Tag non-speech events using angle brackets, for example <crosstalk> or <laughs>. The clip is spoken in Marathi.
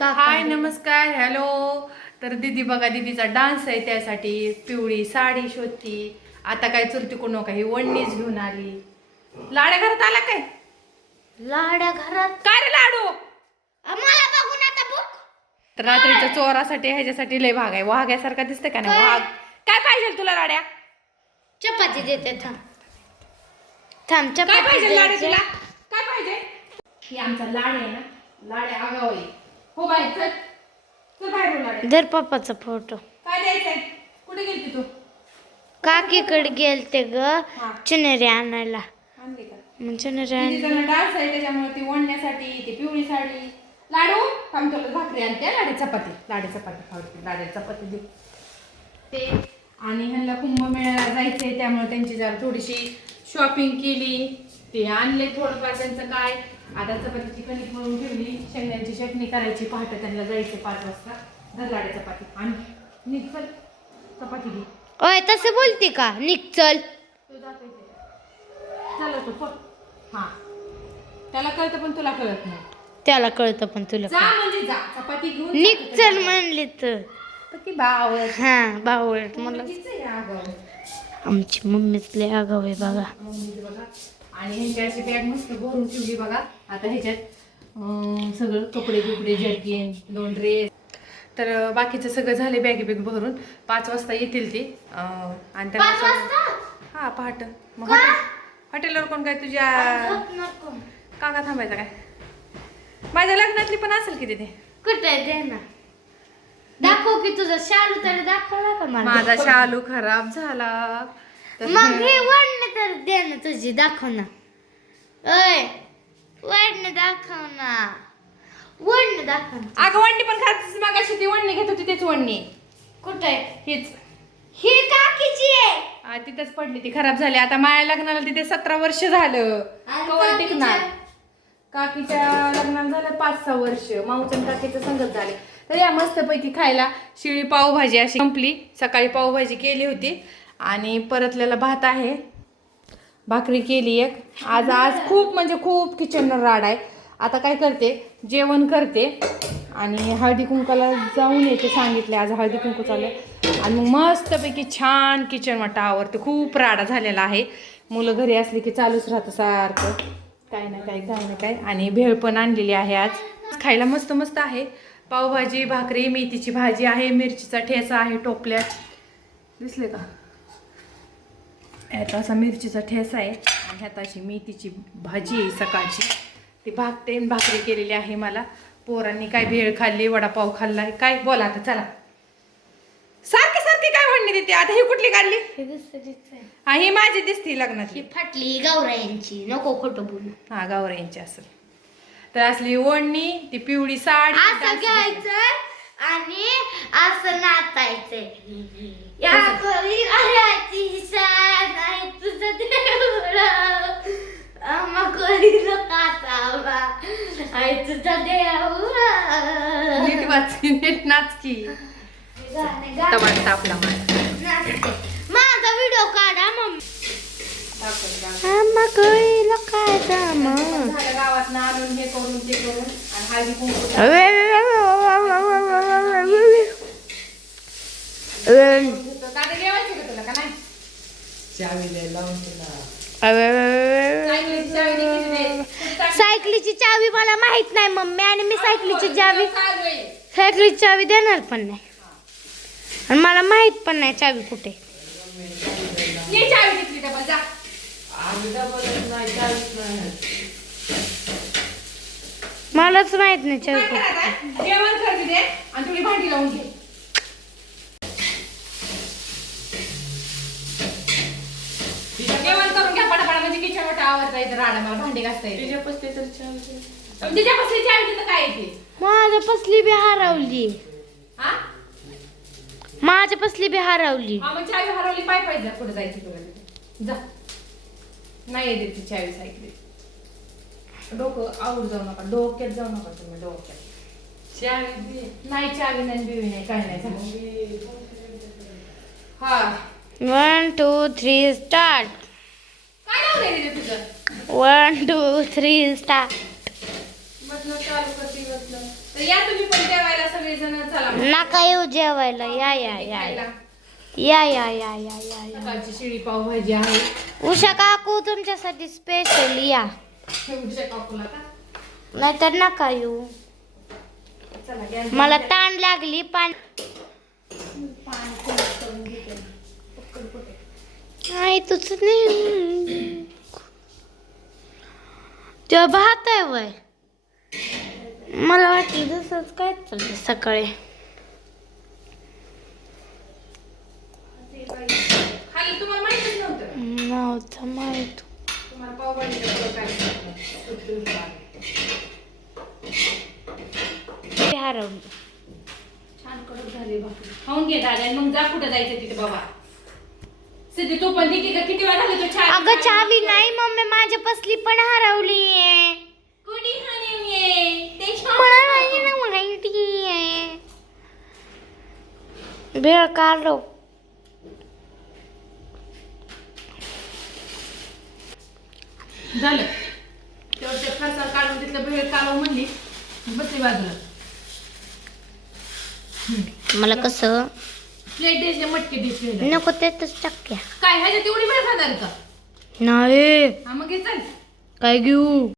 हाय नमस्कार हॅलो. तर दीदी बघा दीदीचा डान्स आहे त्यासाठी. पिवळी साडी शोधती. आता काय चुरती कोण काही वणणीच घेऊन आली. लाड्या घरात आला काय? लाड्या घरात? काय रे लाडू? मला बघून आता बुक तर रात्रीच्या चोरासाठी ह्याच्यासाठी लय भाग आहे. वाघ्यासारखा दिसतंय का नाही? वाघ. काय पाहिजे तुला लाड्या? चपाती देते थांब. थांब काय चपाती पाहिजे लाड्या. तुला? ही आमचा लाड आहे ना आगाव आहे. हो बाहेर चल चल बाहेर हो पप्पाचा फोटो. काय द्यायचंय? कुठे गेलती तू? काकीकडे गेलते ग चुनरी आणायला. आणली का? मग चुनरी आण तिची डान्स आहे त्याच्यामुळे ती ओढण्यासाठी ती पिवळी साडी. लाडू तुला भाकरी आणते लाडी चपाती लाडी चपाती खावते लाडी चपाती दे. ते आणि ह्यांना कुंभमेळ्याला जायचंय त्यामुळे त्यांची जरा थोडीशी शॉपिंग केली. ते आणले थोडंफार त्यांचं काय. आता चपातीची कणिक म्हणून ठेवली. शेंगण्याची चटणी करायची पहाटे त्यांना जायचं पाच वाजता. धर लाडी चपाती. आणि निघ चल चपाती घे. ओय तसं बोलते का? निघ चल तो जातोय ते. चला तो. हा. त्याला कळतं पण तुला कळत नाही. त्याला कळतं पण तुला जा. म्हणजे जा. चपाती घेऊन निघ जा. चल म्हणली तर. ती बावर हा बावळट मला. आमची मम्मीच लय आगाव आहे बघा. आणि ह्यांची अशी बॅग मस्त भरून ठेवली बघा. आता ह्याच्यात सगळं कपडे बिपडे जर्किन दोन ड्रेस तर बाकीचं सगळं झाले बॅगी बिग भरून. पाच वाजता येतील ती. आणि त्यांना सगळं- हा पहाट. मग हॉटेल हॉटेलवर कोण काय तुझ्या काका थांबायचा काय? माझ्या लग्नातली पण असेल की तिथे? कुठे दाखव की तुझा शालू तरी दाखवला का माझा शालू खराब झाला. मग हे वडणं तर दे ना तुझी दाखव ना. ओय वडणं दाखव ना. वडणं दाखव ना. अगं वडणी पण खात मागाशी ती वडणी घेत होती तेच वडणी. कुठे? हीच. ही काकीची आहे. आ, तिथंच पडली ती खराब झाली. आता माया लग्नाला तिथे सतरा वर्ष झालं. आणि कवर काकीच्या? टिकणार? काकीच्या लग्नाला झालं पाच सहा वर्ष. माऊचं काकीचं संगत झाले. तर या मस्तपैकी खायला शिळी पावभाजी अशी संपली. सकाळी पावभाजी केली होती. आणि परतलेला भात आहे. भाकरी केली एक. आज आज खूप म्हणजे खूप किचनवर राड आहे. आता काय करते? जेवण करते. आणि हळदी कुंकाला जाऊन येते सांगितले आज हळदी कुंकू चालू आहे. आणि मग मस्तपैकी छान किचन वाटावरती खूप राडा झालेला आहे. मुलं घरी असली की चालूच राहतं सारखं. काय ना काय काय ना काय. आणि भेळ पण आणलेली आहे आज. खायला मस्त मस्त आहे. पावभाजी भाकरी मेथीची भाजी आहे मिरचीचा ठेचा आहे टोपल्यात दिसले का? ह्यात असा मिरचीचा ठेसा आहे. आणि ह्यात अशी मेथीची भाजी आहे सकाळची. ती भाकते भाकरी केलेली आहे मला. पोरांनी काय भेळ खाल्ली वडापाव खाल्लाय काय बोला आता चला. सारखी सारखी काय म्हणणे देते? आता ही कुठली काढली? हे. हा माझी दिसती लग्नातली. ही फाटली गौरायांची नको खोटं बोलू. हा गावऱ्यांची असेल. तर असली ओढणी ती पिवळी साडी घ्यायचं? आणि असं नाचायचंय <laughs> या कवी घराची शान आहे तुझं देवळं. आम्हा कोणी लोकाचा आहे तुझा देव नीट वाचकी नीट नाचकी. टमाट तापला. माझा व्हिडिओ काढा मम्मी. आम्हा लोकाचा मग झालं गावात आणून हे करून ते करून आणि हळदी कुंकू सायकलीची चावी मला माहीत नाही मम्मी आणि मी सायकलीची चावी. सायकलीची चावी देणार पण नाही. आणि मला माहीत पण नाही चावी कुठे. मलाच माहीत नाही चावी कुठे करायचं आहे? जेवण करून घ्या पटापटा म्हणजे किचन मोठा आवाज जायचं राडा मला भांडी घासता येते तिच्या बसली चावी तिथं काय येते माझ्या पसली बी हरवली. हा? माझ्या पसली बी हरवली. हा मग चावी हरवली पाय पाहिजे पुढे जायची तुला? तिथे. जा. नाही येते ती चावी सायकली. डोकं आवड जाऊ नका डोक्यात जाऊ नका तुम्ही डोक्यात. नाही चावी नाही बिवी नाही काय नाही जा. हा. वन टू थ्री स्टार्ट काय लावलंय रे तुझं वन टू थ्री स्टार्ट नका येऊ जेवायला. या या या. या. या या या या शिळी पावभाजी आहे. उषा काकू तुमच्यासाठी स्पेशल या. उषा काकूला का? नाहीतर नका येऊ. मला ताण लागली पाणी. तुझ नाही. तेव्हा भात आहे वय. मला वाटलं जसंच काय चाललं सकाळी. खाली तुम्हाला माहितीच नव्हतं. नव्हतं माहीत. तुम्हाला पावभाजीचं सगळं काय सांगितलं. ते हरवलं. छान कडक झाले भाकरी खाऊन घे दादा आणि मग जा कुठं जायचं तिथे बाबा सिद्धी तू पण दिकी का किती वेळा झाले तो चहा अगं चावी नाही मम्मी माझ्या पसली पण हरवली आहे. कुणी? ते मला नाही ना माहिती आहे. भेळ काढलो. झालं. तेवढं ते फरसाण काढून तिथलं भेळ काढून म्हणली. बसली बाजूला. मला कसं? प्लेट मटकी डिश नको त्यातच टाक्या काय ह्याच्यात एवढी भेळ खाणार का? नाही. हा मग हे चल. काय घेऊ?